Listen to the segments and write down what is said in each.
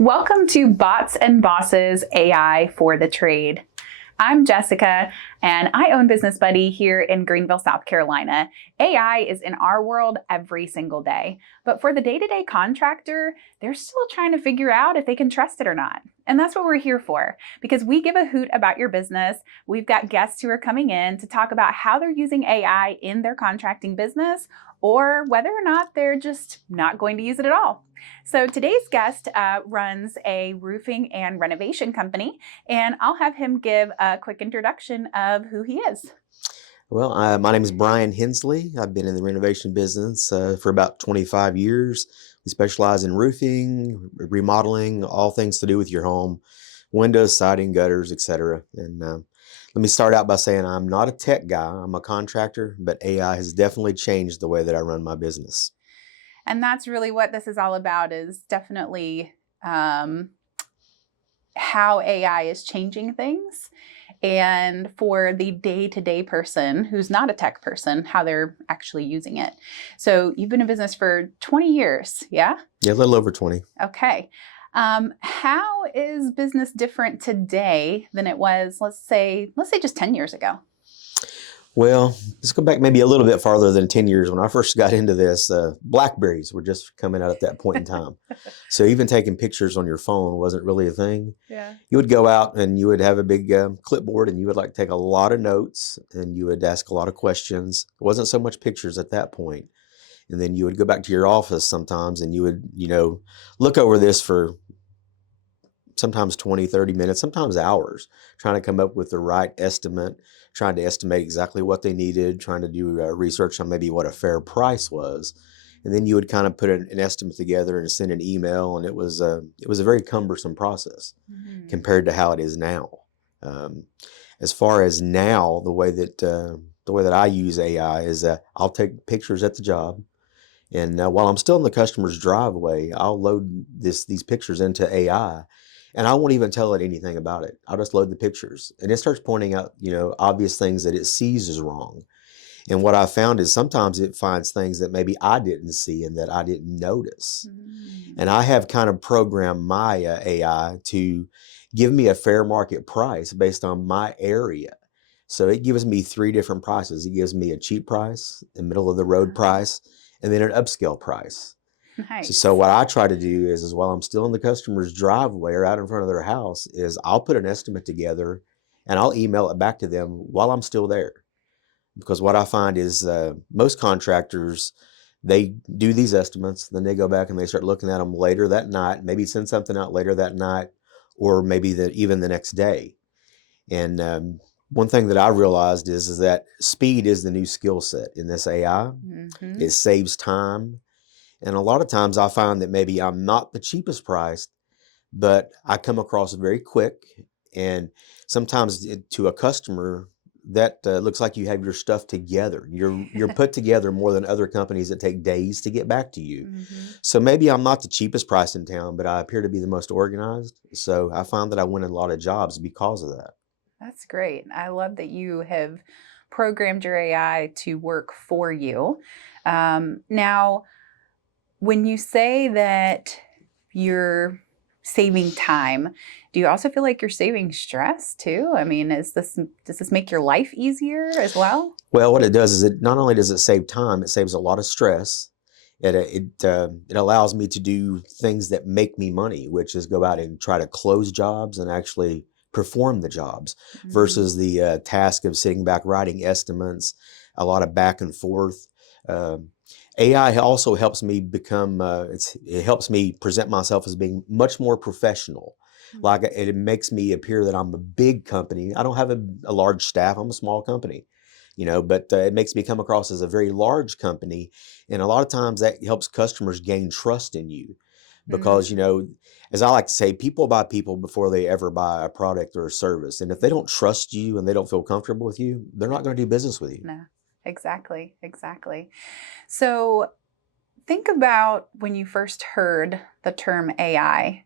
Welcome to Bots and Bosses AI for the Trade. I'm Jessica, and I own Business Buddy here in Greenville, South Carolina. AI is in our world every single day, but for the day-to-day contractor, they're still trying to figure out if they can trust it or not. And that's what we're here for, because we give a hoot about your business. We've got guests who are coming in to talk about how they're using AI in their contracting business, or whether or not they're just not going to use it at all. So today's guest runs a roofing and renovation company, and I'll have him give a quick introduction of who he is. Well, my name is Brian Hensley. I've been in the renovation business for about 25 years. We specialize in roofing, remodeling, all things to do with your home, windows, siding, gutters, etc. And let me start out by saying I'm not a tech guy. I'm a contractor, but AI has definitely changed the way that I run my business. And that's really what this is all about, is definitely how AI is changing things. And for the day-to-day person who's not a tech person, how they're actually using it. So you've been in business for 20 years, yeah? Yeah, a little over 20. Okay. How is business different today than it was, let's say just 10 years ago? Well, let's go back maybe a little bit farther than 10 years. When I first got into this, Blackberries were just coming out at that point in time. So even taking pictures on your phone wasn't really a thing. Yeah. You would go out and you would have a big clipboard and you would take a lot of notes and you would ask a lot of questions. It wasn't so much pictures at that point. And then you would go back to your office sometimes and you would, look over this for sometimes 20, 30 minutes, sometimes hours, trying to come up with the right estimate, trying to estimate exactly what they needed, trying to do research on maybe what a fair price was. And then you would kind of put an estimate together and send an email, and it was a very cumbersome process compared to how it is now. As far as now, the way that I use AI is I'll take pictures at the job, and while I'm still in the customer's driveway, I'll load these pictures into AI. And I won't even tell it anything about it. I'll just load the pictures. And it starts pointing out, obvious things that it sees is wrong. And what I found is sometimes it finds things that maybe I didn't see and that I didn't notice. And I have kind of programmed my AI to give me a fair market price based on my area. So it gives me 3 different prices. It gives me a cheap price, a middle of the road price, and then an upscale price. Nice. So what I try to do is while I'm still in the customer's driveway or out in front of their house is I'll put an estimate together and I'll email it back to them while I'm still there. Because what I find is most contractors, they do these estimates, then they go back and they start looking at them later that night, maybe send something out later that night, or maybe even the next day. And one thing that I realized is that speed is the new skill set in this AI. It saves time. And a lot of times I find that maybe I'm not the cheapest priced, but I come across very quick. And sometimes to a customer, that looks like you have your stuff together. You're put together more than other companies that take days to get back to you. So maybe I'm not the cheapest price in town, but I appear to be the most organized. So I found that I win a lot of jobs because of that. That's great. I love that you have programmed your AI to work for you. Now, when you say that you're saving time, do you also feel like you're saving stress too? I mean, does this make your life easier as well? Well, what it does is it not only does it save time, it saves a lot of stress. It allows me to do things that make me money, which is go out and try to close jobs and actually perform the jobs versus the task of sitting back writing estimates, a lot of back and forth. AI also helps me become, it helps me present myself as being much more professional. Like it makes me appear that I'm a big company. I don't have a large staff. I'm a small company, but it makes me come across as a very large company. And a lot of times that helps customers gain trust in you because, as I like to say, people buy people before they ever buy a product or a service. And if they don't trust you and they don't feel comfortable with you, they're not going to do business with you. No. Exactly. So think about when you first heard the term AI.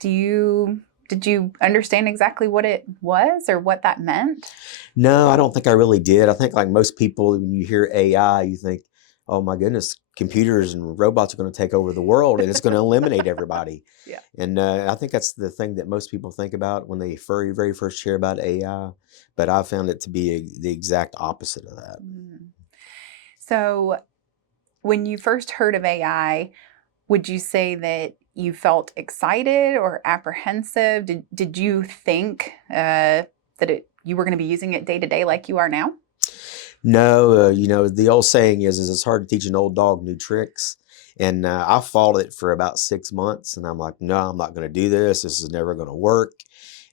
Did you understand exactly what it was or what that meant? No, I don't think I really did. I think like most people, when you hear AI, you think, oh my goodness, computers and robots are going to take over the world and it's going to eliminate everybody. Yeah. And I think that's the thing that most people think about when they very first hear about AI. But I found it to be the exact opposite of that. So when you first heard of AI, would you say that you felt excited or apprehensive? Did you think you were going to be using it day to day like you are now? No, the old saying is it's hard to teach an old dog new tricks. And I fought it for about 6 months, and I'm like, no, I'm not going to do this. This is never going to work.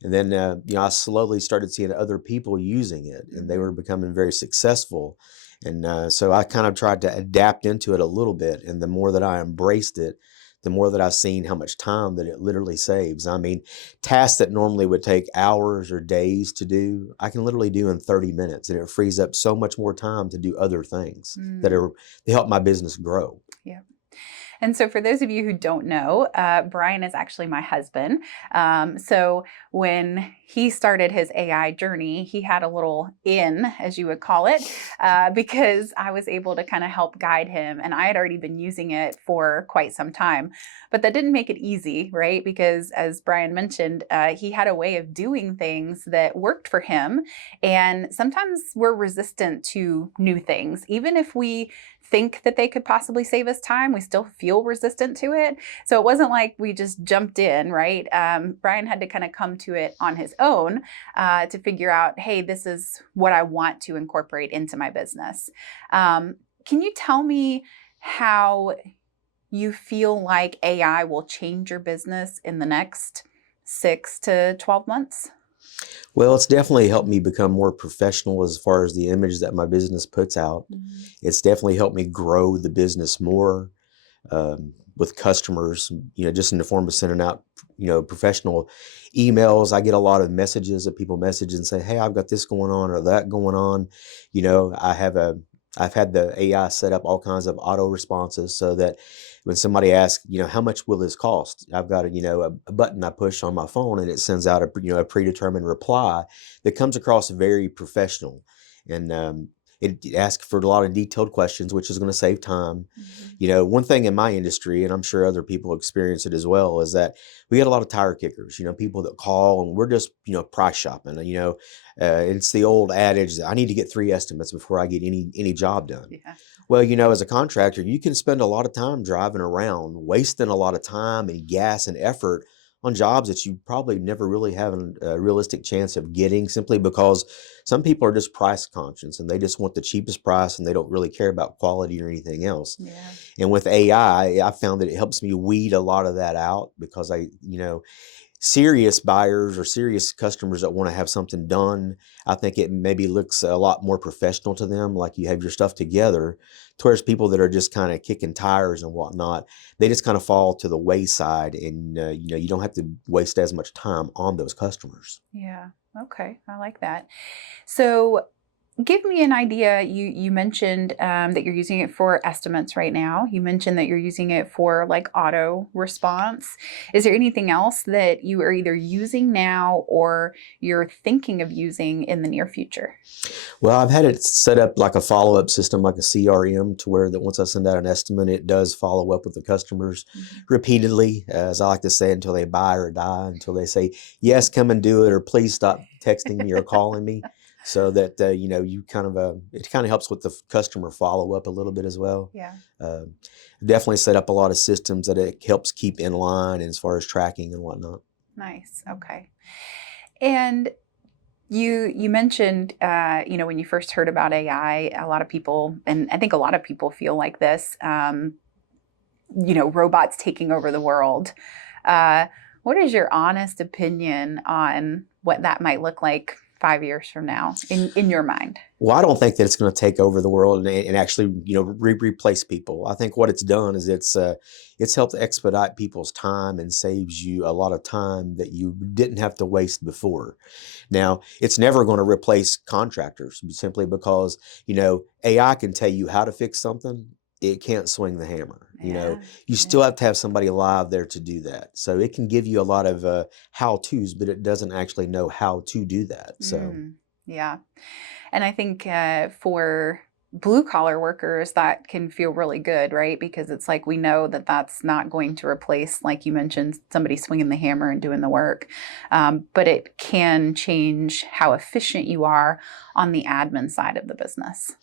And then, I slowly started seeing other people using it, and they were becoming very successful. And so I kind of tried to adapt into it a little bit. And the more that I embraced it, the more that I've seen how much time that it literally saves. I mean, tasks that normally would take hours or days to do, I can literally do in 30 minutes, and it frees up so much more time to do other things that help my business grow. Yeah. And so for those of you who don't know, Brian is actually my husband. So when he started his AI journey, he had a little in, as you would call it, because I was able to kind of help guide him. And I had already been using it for quite some time. But that didn't make it easy, right? Because as Brian mentioned, he had a way of doing things that worked for him. And sometimes we're resistant to new things. Even if we think that they could possibly save us time, we still feel resistant to it. So it wasn't like we just jumped in, right? Brian had to kind of come to it on his own to figure out, hey, this is what I want to incorporate into my business. Can you tell me how you feel like AI will change your business in the next 6 to 12 months? Well, it's definitely helped me become more professional as far as the image that my business puts out. It's definitely helped me grow the business more with customers, just in the form of sending out, professional emails. I get a lot of messages that people message and say, hey, I've got this going on or that going on. I've had the AI set up all kinds of auto responses so that when somebody asks, how much will this cost? I've got a button I push on my phone and it sends out a predetermined reply that comes across very professional. And it asks for a lot of detailed questions, which is going to save time. One thing in my industry, and I'm sure other people experience it as well, is that we get a lot of tire kickers, people that call and we're just, price shopping. It's the old adage that I need to get 3 estimates before I get any job done. Yeah. Well, as a contractor, you can spend a lot of time driving around, wasting a lot of time and gas and effort on jobs that you probably never really have a realistic chance of getting, simply because some people are just price conscious and they just want the cheapest price and they don't really care about quality or anything else. Yeah. And with AI, I found that it helps me weed a lot of that out, because serious buyers or serious customers that want to have something done, I think it maybe looks a lot more professional to them, like you have your stuff together. Whereas people that are just kind of kicking tires and whatnot, they just kind of fall to the wayside, and you don't have to waste as much time on those customers. Yeah. Okay. I like that. So give me an idea. You mentioned that you're using it for estimates right now. You mentioned that you're using it for like auto response. Is there anything else that you are either using now or you're thinking of using in the near future? Well, I've had it set up like a follow-up system, like a CRM, to where that once I send out an estimate, it does follow up with the customers repeatedly, as I like to say, until they buy or die, until they say, yes, come and do it, or please stop texting me or calling me. So that, you it kind of helps with the customer follow-up a little bit as well. Yeah. Definitely set up a lot of systems that it helps keep in line as far as tracking and whatnot. Nice. Okay. And you mentioned, when you first heard about AI, a lot of people, and I think a lot of people feel like this, robots taking over the world. What is your honest opinion on what that might look like 5 years from now in your mind? Well, I don't think that it's going to take over the world and actually, replace people. I think what it's done is it's helped expedite people's time and saves you a lot of time that you didn't have to waste before. Now, it's never going to replace contractors, simply because, AI can tell you how to fix something. It can't swing the hammer. You still have to have somebody alive there to do that. So it can give you a lot of how-tos, but it doesn't actually know how to do that. So Yeah. And I think for blue collar workers, that can feel really good, right? Because it's like we know that that's not going to replace, like you mentioned, somebody swinging the hammer and doing the work. But it can change how efficient you are on the admin side of the business.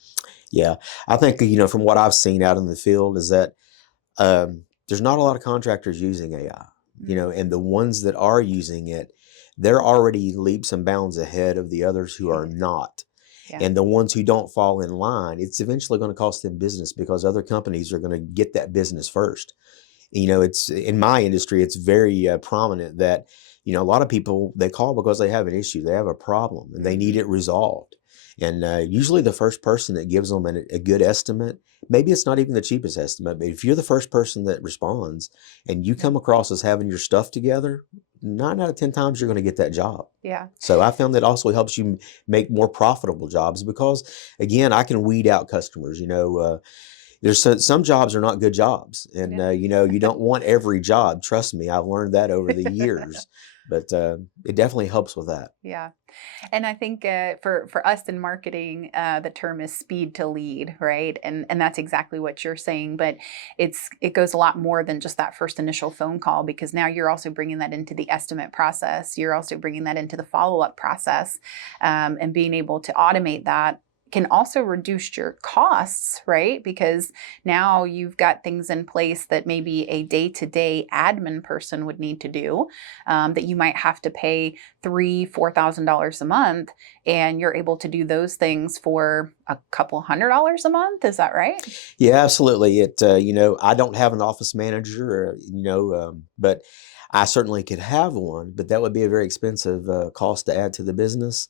Yeah, I think, from what I've seen out in the field is that there's not a lot of contractors using AI, and the ones that are using it, they're already leaps and bounds ahead of the others who are not. Yeah. And the ones who don't fall in line, it's eventually going to cost them business because other companies are going to get that business first. It's in my industry, it's very prominent that, a lot of people, they call because they have an issue, they have a problem, and they need it resolved. And usually the first person that gives them a good estimate, maybe it's not even the cheapest estimate, but if you're the first person that responds and you come across as having your stuff together, 9 out of 10 times you're going to get that job. Yeah. So I found that also helps you make more profitable jobs because, again, I can weed out customers. There's some jobs are not good jobs, and you don't want every job. Trust me, I've learned that over the years. But it definitely helps with that. Yeah. And I think for us in marketing, the term is speed to lead, right? And that's exactly what you're saying. But it goes a lot more than just that first initial phone call, because now you're also bringing that into the estimate process. You're also bringing that into the follow-up process, and being able to automate that can also reduce your costs, right? Because now you've got things in place that maybe a day-to-day admin person would need to do, that you might have to pay $3,000-$4,000 a month, and you're able to do those things for a couple $100 a month. Is that right? Yeah, absolutely. I don't have an office manager, but I certainly could have one, but that would be a very expensive cost to add to the business.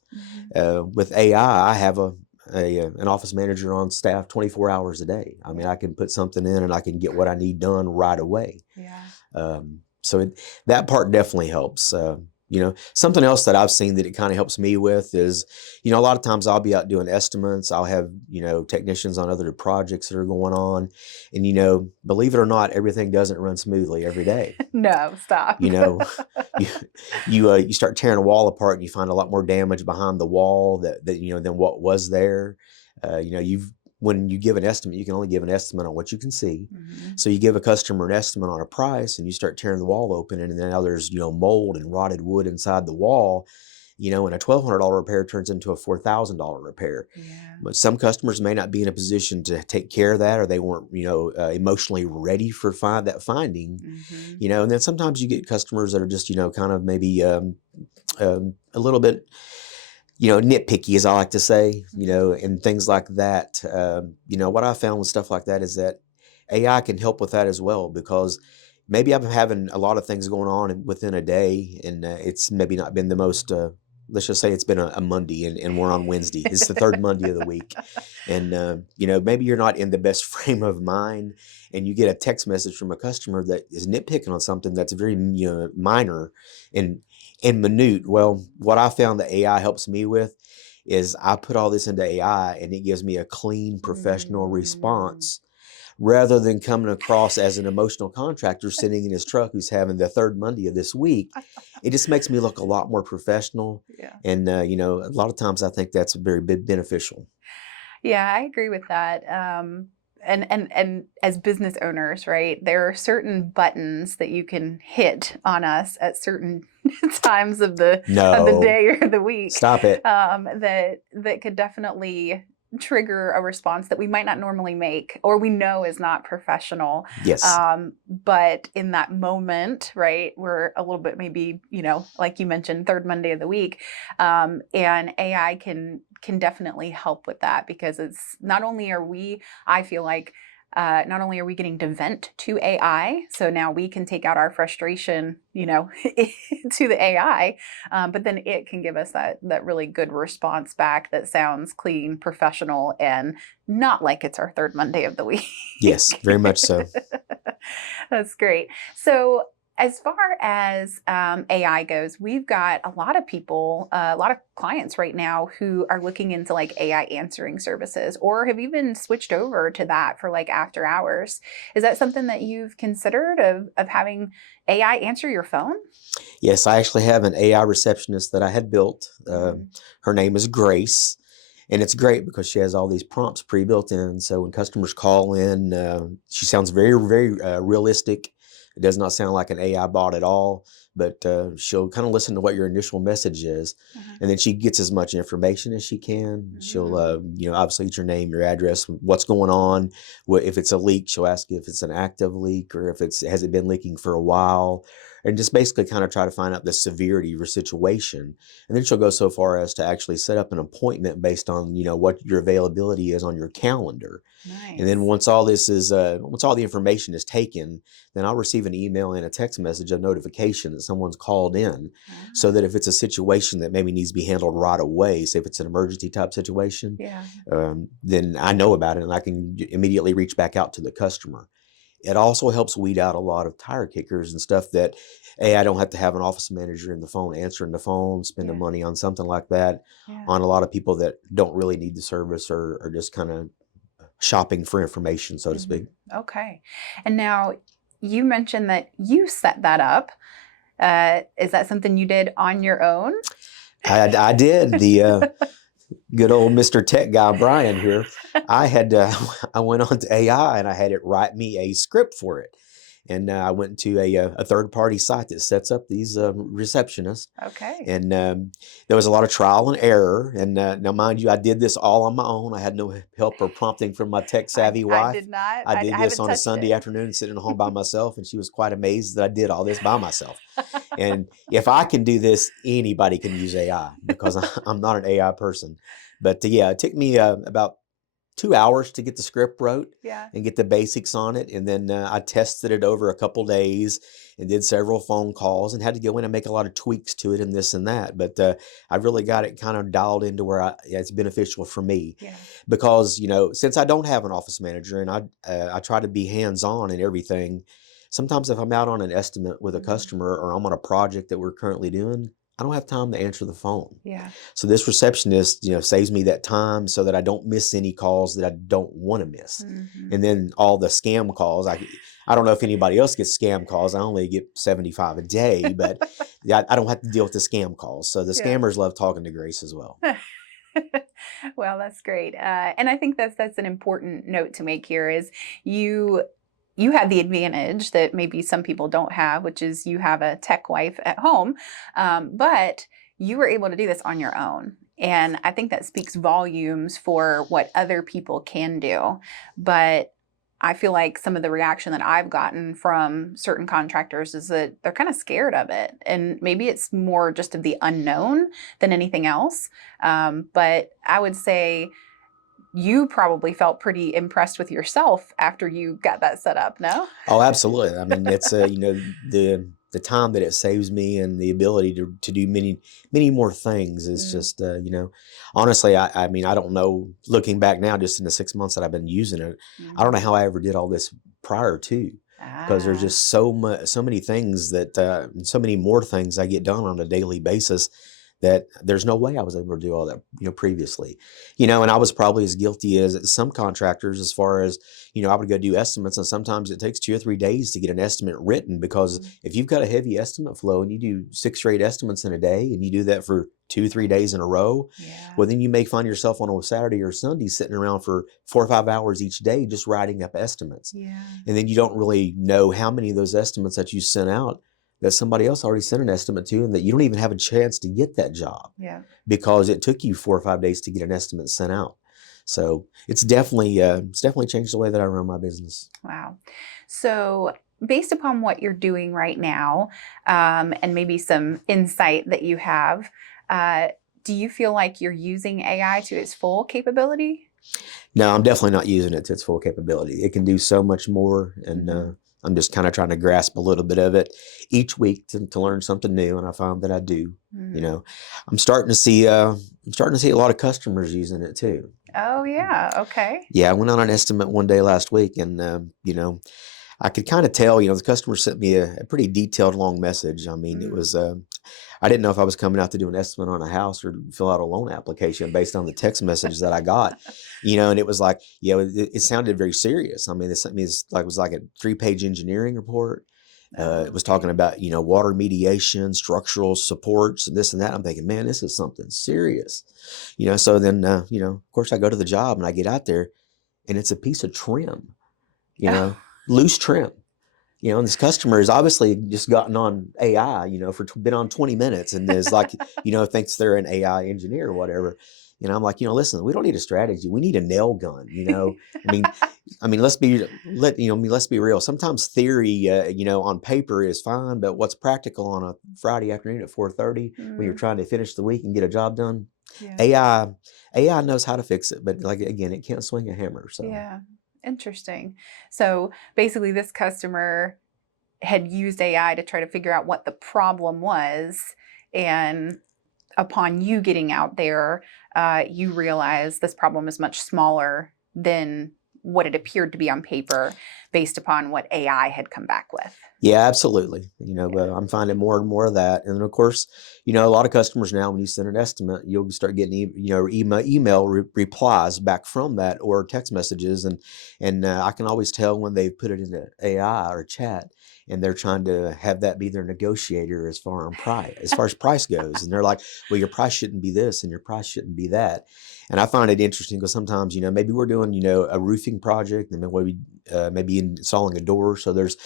With AI, I have an office manager on staff 24 hours a day. I mean, I can put something in and I can get what I need done right away. Yeah. So that part definitely helps. Something else that I've seen that it kind of helps me with is, a lot of times I'll be out doing estimates. I'll have, technicians on other projects that are going on. And, believe it or not, everything doesn't run smoothly every day. No, stop. You start tearing a wall apart and you find a lot more damage behind the wall that than what was there. When you give an estimate, you can only give an estimate on what you can see. So you give a customer an estimate on a price and you start tearing the wall open, and then now there's, mold and rotted wood inside the wall, and a $1,200 repair turns into a $4,000 repair. Yeah. But some customers may not be in a position to take care of that, or they weren't, emotionally ready for that finding, and then sometimes you get customers that are just, kind of maybe a little bit, nitpicky, as I like to say, and things like that. What I found with stuff like that is that AI can help with that as well, because maybe I'm having a lot of things going on within a day, and it's maybe not been the most, let's just say it's been a Monday and we're on Wednesday. It's the third Monday of the week. And, maybe you're not in the best frame of mind, and you get a text message from a customer that is nitpicking on something that's very, minor and minute. Well, what I found that AI helps me with is I put all this into AI and it gives me a clean, professional response, rather than coming across as an emotional contractor sitting in his truck who's having the third Monday of this week. It just makes me look a lot more professional. Yeah. And, a lot of times I think that's very beneficial. Yeah, I agree with that. And as business owners, right, there are certain buttons that you can hit on us at certain times of the day or the week. Stop it. That could definitely trigger a response that we might not normally make, or we know is not professional. Yes. But in that moment, right, we're a little bit maybe, like you mentioned, third Monday of the week. And AI can definitely help with that, because it's not only are we, I feel like, not only are we getting to vent to AI, so now we can take out our frustration, to the AI, but then it can give us that really good response back that sounds clean, professional, and not like it's our third Monday of the week. Yes, very much so. That's great. So as far as AI goes, we've got a lot of people, a lot of clients right now who are looking into like AI answering services, or have even switched over to that for like after hours. Is that something that you've considered of having AI answer your phone? Yes, I actually have an AI receptionist that I had built. Her name is Grace. And it's great because she has all these prompts pre-built in. So when customers call in, she sounds very, very realistic. It does not sound like an AI bot at all, but she'll kind of listen to what your initial message is. Uh-huh. And then she gets as much information as she can. She'll, obviously get your name, your address, what's going on. If it's a leak, she'll ask you if it's an active leak or if has it been leaking for a while, and just basically kind of try to find out the severity of your situation. And then she'll go so far as to actually set up an appointment based on, what your availability is on your calendar. Nice. And then once all the information is taken, then I'll receive an email and a text message, a notification that someone's called in, so that if it's a situation that maybe needs to be handled right away, say if it's an emergency type situation, then I know about it and I can immediately reach back out to the customer. It also helps weed out a lot of tire kickers and stuff that, I don't have to have an office manager in the phone answering the phone, spending money on something like that, on a lot of people that don't really need the service or are just kind of shopping for information, so to speak. Okay. And now you mentioned that you set that up. Is that something you did on your own? I did. The good old Mr. Tech guy, Brian here. I went on to AI and I had it write me a script for it. And I went to a third-party site that sets up these receptionists. Okay. And there was a lot of trial and error. And now, mind you, I did this all on my own. I had no help or prompting from my tech-savvy wife. I did not. I did this on a Sunday afternoon sitting at home by myself, and she was quite amazed that I did all this by myself. And if I can do this, anybody can use AI because I'm not an AI person. But it took me about 2 hours to get the script wrote and get the basics on it. And then I tested it over a couple days and did several phone calls and had to go in and make a lot of tweaks to it and this and that. But I really got it kind of dialed into where it's beneficial for me because, since I don't have an office manager and I try to be hands-on in everything, sometimes if I'm out on an estimate with a customer or I'm on a project that we're currently doing, I don't have time to answer the phone. Yeah. So this receptionist, saves me that time so that I don't miss any calls that I don't want to miss. Mm-hmm. And then all the scam calls, I don't know if anybody else gets scam calls. I only get 75 a day, but I don't have to deal with the scam calls. So the scammers love talking to Grace as well. Well, that's great. And I think that's an important note to make here is you have the advantage that maybe some people don't have, which is you have a tech wife at home, but you were able to do this on your own. And I think that speaks volumes for what other people can do. But I feel like some of the reaction that I've gotten from certain contractors is that they're kind of scared of it. And maybe it's more just of the unknown than anything else. But I would say you probably felt pretty impressed with yourself after you got that set up, no? Oh, absolutely. I mean, it's the time that it saves me and the ability to do many, many more things is just, honestly, I mean, I don't know, looking back now, just in the 6 months that I've been using it, I don't know how I ever did all this prior to, because there's just so many things that, so many more things I get done on a daily basis that there's no way I was able to do all that, previously, and I was probably as guilty as some contractors as far as, I would go do estimates and sometimes it takes 2 or 3 days to get an estimate written because if you've got a heavy estimate flow and you do 6 or 8 estimates in a day and you do that for 2 or 3 days in a row, well, then you may find yourself on a Saturday or Sunday sitting around for 4 or 5 hours each day just writing up estimates. And then you don't really know how many of those estimates that you sent out that somebody else already sent an estimate to and that you don't even have a chance to get that job because it took you 4 or 5 days to get an estimate sent out. So it's definitely changed the way that I run my business. Wow. So based upon what you're doing right now, and maybe some insight that you have, do you feel like you're using AI to its full capability? No, I'm definitely not using it to its full capability. It can do so much more, and I'm just kind of trying to grasp a little bit of it each week to learn something new, and I found that I do. I'm starting to see a lot of customers using it too. Oh yeah, okay. Yeah, I went on an estimate one day last week, and I could kind of tell. The customer sent me a pretty detailed, long message. I mean, it was. I didn't know if I was coming out to do an estimate on a house or fill out a loan application based on the text message that I got, and it was like, it sounded very serious. I mean, it was like a 3-page engineering report. It was talking about, water mediation, structural supports, and this and that. I'm thinking, man, this is something serious. So then, of course, I go to the job and I get out there, and it's a piece of trim, you know, loose trim. And this customer has obviously just gotten on AI, been on 20 minutes and is like, thinks they're an AI engineer or whatever. I'm like, listen, we don't need a strategy. We need a nail gun, I mean, let's be real. Sometimes theory, on paper is fine, but what's practical on a Friday afternoon at 4:30 when you're trying to finish the week and get a job done? Yeah. AI knows how to fix it, but like, again, it can't swing a hammer. So Yeah. Interesting. So basically this customer had used AI to try to figure out what the problem was. And upon you getting out there, you realize this problem is much smaller than what it appeared to be on paper based upon what AI had come back with. yeah, absolutely. I'm finding more and more of that. And then, of course, a lot of customers now, when you send an estimate, you'll start getting email replies back from that, or text messages, and I can always tell when they've put it into AI or chat, and they're trying to have that be their negotiator as far as price goes. And they're like, well, your price shouldn't be this, and your price shouldn't be that. And I find it interesting because sometimes, maybe we're doing, a roofing project, and maybe installing a door. So there's,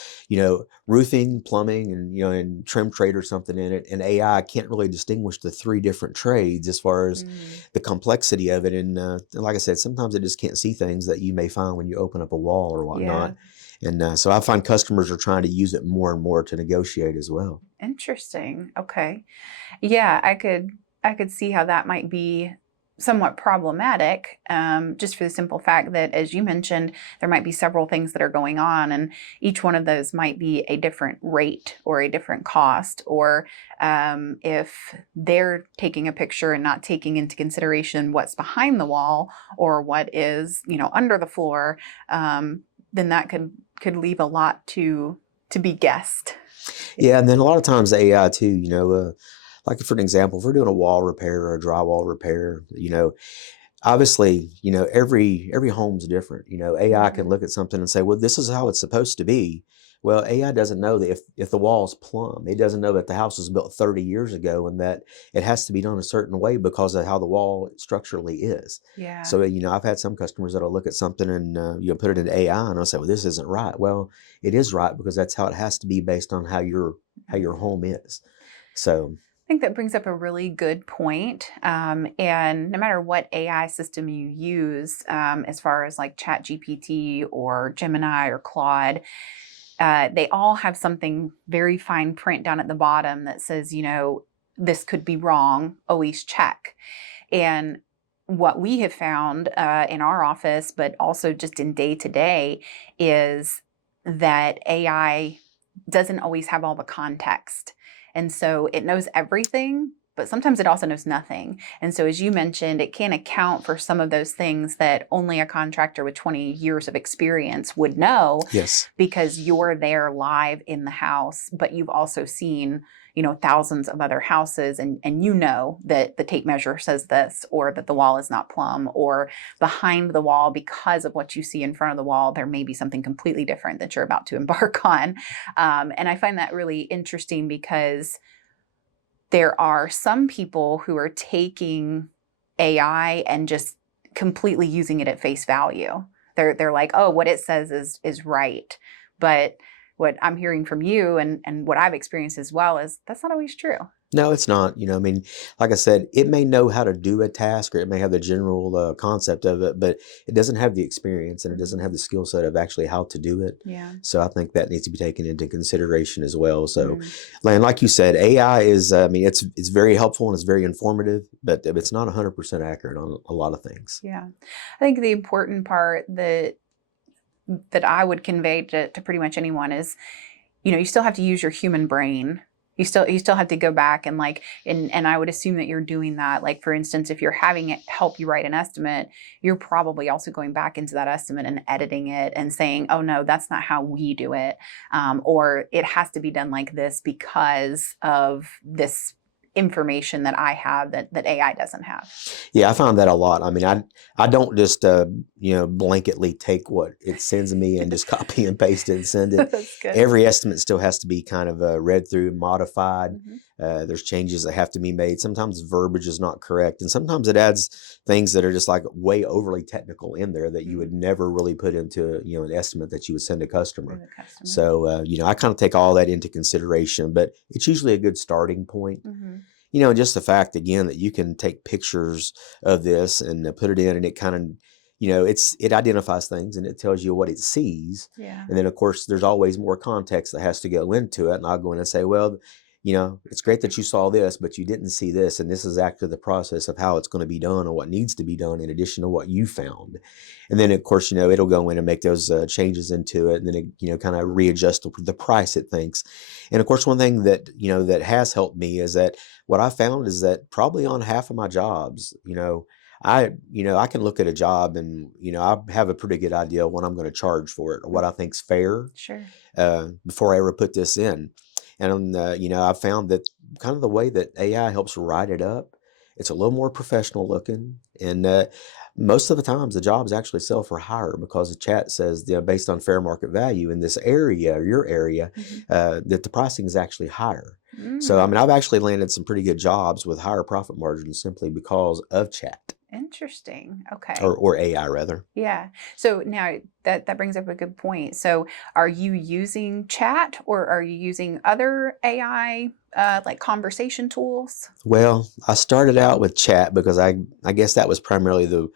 roofing, plumbing, and trim trade or something in it. And AI can't really distinguish the three different trades as far as the complexity of it. And like I said, sometimes it just can't see things that you may find when you open up a wall or whatnot. Yeah. And so I find customers are trying to use it more and more to negotiate as well. Interesting. Okay. Yeah, I could see how that might be somewhat problematic, just for the simple fact that, as you mentioned, there might be several things that are going on, and each one of those might be a different rate or a different cost, or if they're taking a picture and not taking into consideration what's behind the wall or what is, under the floor, then that could leave a lot to be guessed. Yeah, and then a lot of times AI too, like for an example, if we're doing a wall repair or a drywall repair, obviously, every home's different. AI can look at something and say, well, this is how it's supposed to be. Well, AI doesn't know that if the wall's plumb, it doesn't know that the house was built 30 years ago and that it has to be done a certain way because of how the wall structurally is. Yeah. So, I've had some customers that'll look at something and, put it in AI and I'll say, well, this isn't right. Well, it is right because that's how it has to be based on how your home is. So I think that brings up a really good point. And no matter what AI system you use, as far as like ChatGPT or Gemini or Claude, they all have something very fine print down at the bottom that says, this could be wrong, always check. And what we have found in our office, but also just in day to day, is that AI doesn't always have all the context. And so it knows everything, but sometimes it also knows nothing. And so, as you mentioned, it can't account for some of those things that only a contractor with 20 years of experience would know. yes. Because you're there live in the house, but you've also seen, thousands of other houses, and that the tape measure says this, or that the wall is not plumb, or behind the wall, because of what you see in front of the wall, there may be something completely different that you're about to embark on. And I find that really interesting because there are some people who are taking AI and just completely using it at face value. They're like, oh, what it says is right. But what I'm hearing from you and what I've experienced as well is that's not always true. No, it's not. Like I said, it may know how to do a task or it may have the general concept of it, but it doesn't have the experience and it doesn't have the skill set of actually how to do it. Yeah. So I think that needs to be taken into consideration as well. So, and like you said, AI is, it's very helpful and it's very informative, but it's not 100% accurate on a lot of things. Yeah. I think the important part that I would convey to pretty much anyone is, you still have to use your human brain. You still have to go back and and I would assume that you're doing that. Like, for instance, if you're having it help you write an estimate, you're probably also going back into that estimate and editing it and saying, oh no, that's not how we do it. Or it has to be done like this because of this information that I have that AI doesn't have. Yeah, I found that a lot. I mean, I don't just blanketly take what it sends me and just copy and paste it and send it. That's good. Every estimate still has to be kind of read through, modified. There's changes that have to be made. Sometimes verbiage is not correct, and sometimes it adds things that are just like way overly technical in there that you would never really put into an estimate that you would send a customer. So I kind of take all that into consideration, but it's usually a good starting point. Just the fact, again, that you can take pictures of this and put it in, and it kind of, it identifies things and it tells you what it sees. Yeah. And then, of course, there's always more context that has to go into it. And I'll go in and say, well, it's great that you saw this, but you didn't see this. And this is actually the process of how it's going to be done or what needs to be done in addition to what you found. And then, of course, it'll go in and make those changes into it. And then it, kind of readjust the price it thinks. And of course, one thing that, that has helped me is that what I found is that probably on half of my jobs, I can look at a job and, I have a pretty good idea of what I'm going to charge for it or what I think's fair. Sure. Before I ever put this in. And, I found that kind of the way that AI helps write it up, it's a little more professional looking. And most of the times the jobs actually sell for higher because the chat says, based on fair market value in this area or your area, that the pricing is actually higher. So, I mean, I've actually landed some pretty good jobs with higher profit margins simply because of chat. Interesting. Okay. Or AI rather. Yeah. So now that brings up a good point. So are you using chat or are you using other AI like conversation tools? Well, I started out with chat because I guess that was primarily the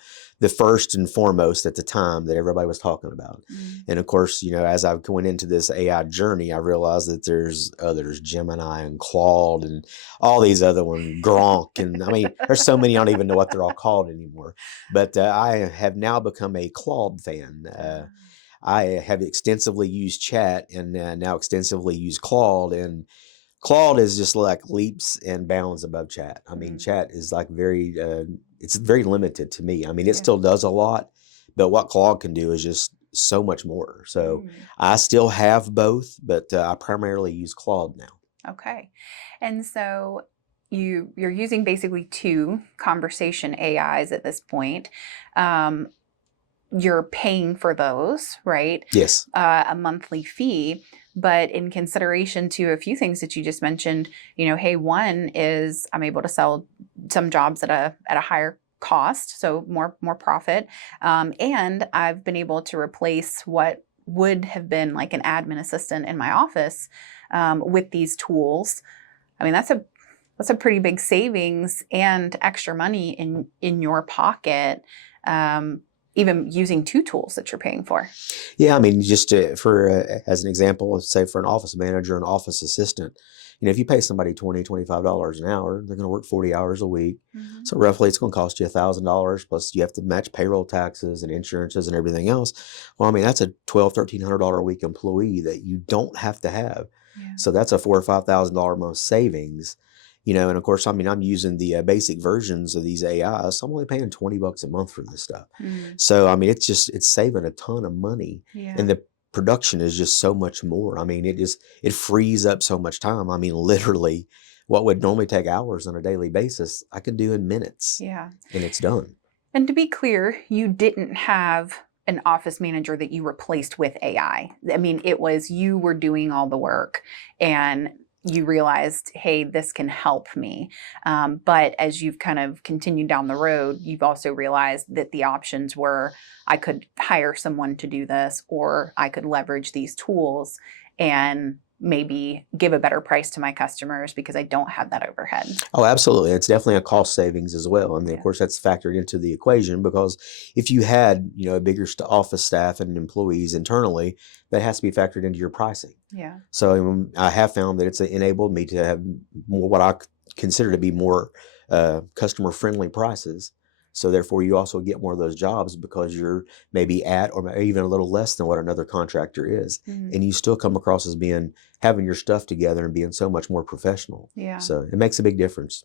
first and foremost at the time that everybody was talking about. And of course, as I went into this AI journey, I realized that there's others, Gemini and Claude and all these other ones, Gronk. And I mean, there's so many, I don't even know what they're all called anymore. But I have now become a Claude fan. I have extensively used chat and now extensively use Claude, and Claude is just like leaps and bounds above chat. I mean, chat is like it's very limited to me. I mean, it still does a lot, but what Claude can do is just so much more. So I still have both, but I primarily use Claude now. Okay. And so you're using basically two conversation AIs at this point. You're paying for those, right? Yes. A monthly fee. But in consideration to a few things that you just mentioned, hey, one is I'm able to sell some jobs at a higher cost, so more profit. And I've been able to replace what would have been like an admin assistant in my office with these tools. I mean, that's a pretty big savings and extra money in your pocket. Even using two tools that you're paying for. Yeah, I mean, just as an example, say for an office manager and office assistant, if you pay somebody $20, $25 an hour, they're going to work 40 hours a week. So roughly it's going to cost you $1,000, plus you have to match payroll taxes and insurances and everything else. Well, I mean, that's a $1,200, $1,300 a week employee that you don't have to have. Yeah. So that's a $4,000 or $5,000 a month savings. And of course, I mean, I'm using the basic versions of these AIs, so I'm only paying $20 a month for this stuff. So, I mean, it's saving a ton of money, and the production is just so much more. I mean, it frees up so much time. I mean, literally, what would normally take hours on a daily basis, I could do in minutes. Yeah, and it's done. And to be clear, you didn't have an office manager that you replaced with AI. I mean, it was you were doing all the work, and you realized, hey, this can help me. But as you've kind of continued down the road, you've also realized that the options were, I could hire someone to do this, or I could leverage these tools and maybe give a better price to my customers because I don't have that overhead. Oh, absolutely. It's definitely a cost savings as well. And of course, that's factored into the equation because if you had, a bigger office staff and employees internally, that has to be factored into your pricing. Yeah. So I have found that it's enabled me to have more what I consider to be more customer friendly prices. So therefore, you also get more of those jobs because you're maybe at or even a little less than what another contractor is. And you still come across as having your stuff together and being so much more professional. Yeah. So it makes a big difference.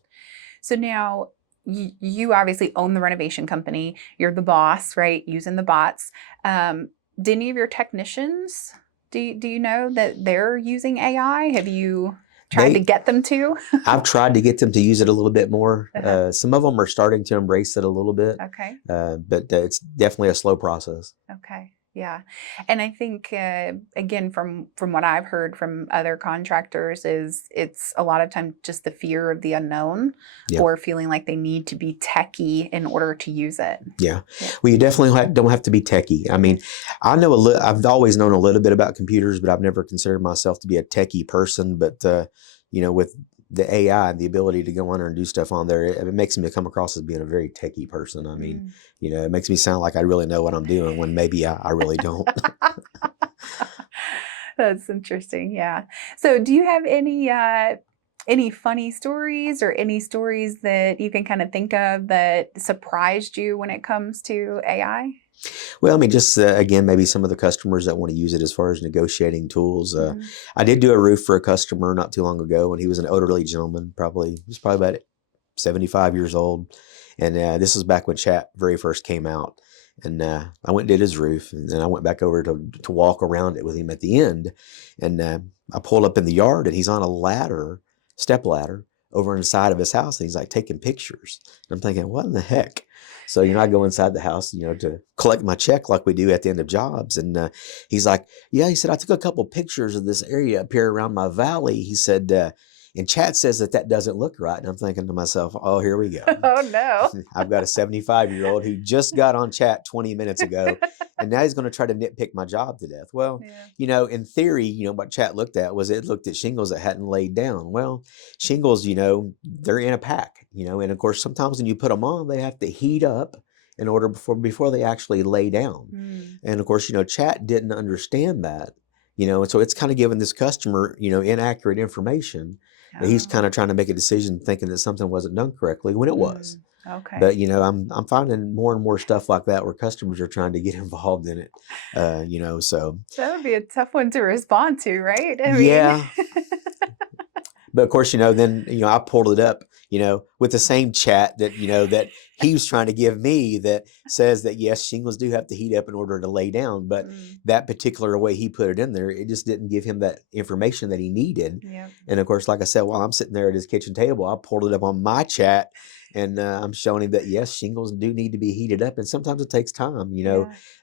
So now you obviously own the renovation company. You're the boss, right? Using the bots. Do any of your technicians, do you know that they're using AI? Have you... tried to They, get them to? I've tried to get them to use it a little bit more. Uh-huh. Some of them are starting to embrace it a little bit, Okay. but it's definitely a slow process. Okay. Yeah. And I think again from what I've heard from other contractors is it's a lot of time just the fear of the unknown Yeah. or feeling like they need to be techie in order to use it. Yeah. Yeah. Well, you definitely don't have to be techie. I mean, I know I've always known a little bit about computers, but I've never considered myself to be a techie person. But, with the AI and the ability to go on there and do stuff on there, it makes me come across as being a very techie person. I mean, it makes me sound like I really know what I'm doing when maybe I really don't. That's interesting. Yeah. So do you have any funny stories or any stories that you can kind of think of that surprised you when it comes to AI? Well, I mean, just again, maybe some of the customers that want to use it as far as negotiating tools. Mhm. I did do a roof for a customer not too long ago, and he was an elderly gentleman, he was probably about 75 years old. And this was back when chat very first came out. And I went and did his roof, and then I went back over to walk around it with him at the end. And I pulled up in the yard, and he's on a step ladder, over on the side of his house, and he's like taking pictures. And I'm thinking, what in the heck? So I go inside the house, to collect my check like we do at the end of jobs. And he's like, yeah, he said, I took a couple pictures of this area up here around my valley. He said, and chat says that doesn't look right. And I'm thinking to myself, oh, here we go. Oh no. I've got a 75-year-old who just got on chat 20 minutes ago, and now he's going to try to nitpick my job to death. Well, Yeah. in theory, what chat looked at was it looked at shingles that hadn't laid down. Well, shingles, they're in a pack, and of course, sometimes when you put them on, they have to heat up in order before they actually lay down. And of course, chat didn't understand that, and so it's kind of giving this customer, inaccurate information. He's kind of trying to make a decision thinking that something wasn't done correctly when it was. Okay. But I'm finding more and more stuff like that where customers are trying to get involved in it. So That would be a tough one to respond to, right? I yeah. mean, But of course, then I pulled it up, with the same chat that that he was trying to give me that says that yes, shingles do have to heat up in order to lay down, but that particular way he put it in there, it just didn't give him that information that he needed. Yep. And of course, like I said, while I'm sitting there at his kitchen table, I pulled it up on my chat, and I'm showing him that yes, shingles do need to be heated up, and sometimes it takes time,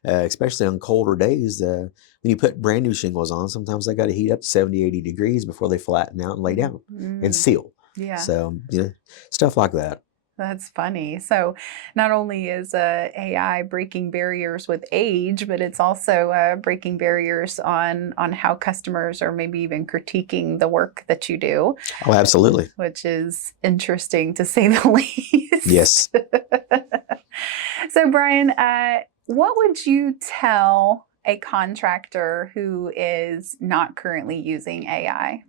especially on colder days. When you put brand new shingles on, sometimes they got to heat up to 70, 80 degrees before they flatten out and lay down and seal. Yeah. So, stuff like that. That's funny. So not only is AI breaking barriers with age, but it's also breaking barriers on how customers are maybe even critiquing the work that you do. Oh, absolutely. Which is interesting to say the least. Yes. So Brian, what would you tell a contractor who is not currently using AI?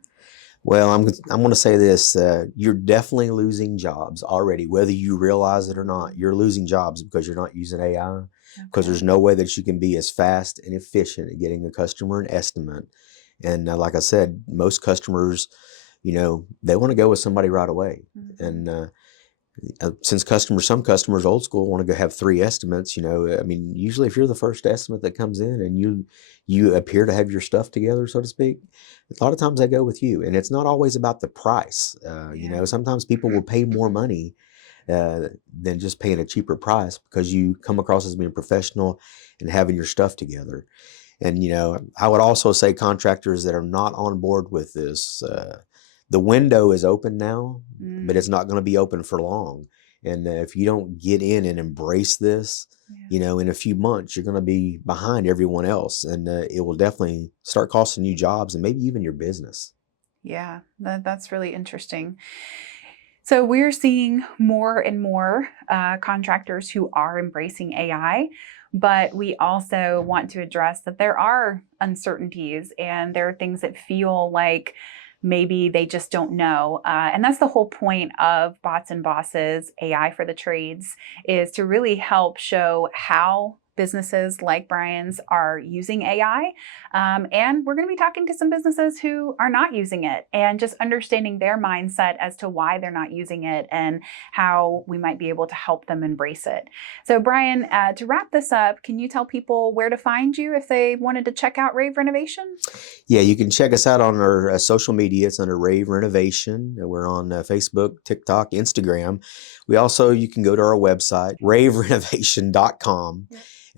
Well, I'm going to say this. You're definitely losing jobs already, whether you realize it or not. You're losing jobs because you're not using AI, because there's no way that you can be as fast and efficient at getting a customer an estimate. And like I said, most customers, they want to go with somebody right away. And since some customers old school want to go have 3 estimates, I mean, usually if you're the first estimate that comes in and you appear to have your stuff together, so to speak, a lot of times they go with you. And it's not always about the price. Sometimes people will pay more money than just paying a cheaper price because you come across as being professional and having your stuff together. And, I would also say contractors that are not on board with this, the window is open now, but it's not going to be open for long. And if you don't get in and embrace this, in a few months, you're going to be behind everyone else. And it will definitely start costing you jobs and maybe even your business. Yeah, that's really interesting. So we're seeing more and more contractors who are embracing AI, but we also want to address that there are uncertainties and there are things that feel like maybe they just don't know. And that's the whole point of Bots and Bosses, AI for the Trades, is to really help show how businesses like Brian's are using AI. And we're going to be talking to some businesses who are not using it and just understanding their mindset as to why they're not using it and how we might be able to help them embrace it. So Brian, to wrap this up, can you tell people where to find you if they wanted to check out Rave Renovation? Yeah, you can check us out on our social media. It's under Rave Renovation. We're on Facebook, TikTok, Instagram. You can go to our website, raverenovation.com.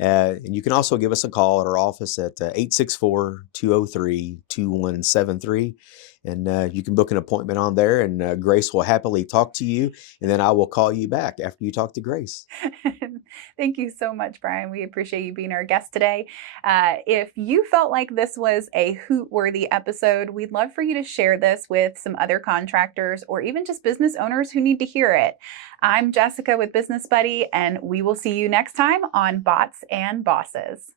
And you can also give us a call at our office at 864-203-2173. And you can book an appointment on there, and Grace will happily talk to you. And then I will call you back after you talk to Grace. Thank you so much, Brian. We appreciate you being our guest today. If you felt like this was a hoot-worthy episode, we'd love for you to share this with some other contractors or even just business owners who need to hear it. I'm Jessica with Business Buddy, and we will see you next time on Bots and Bosses.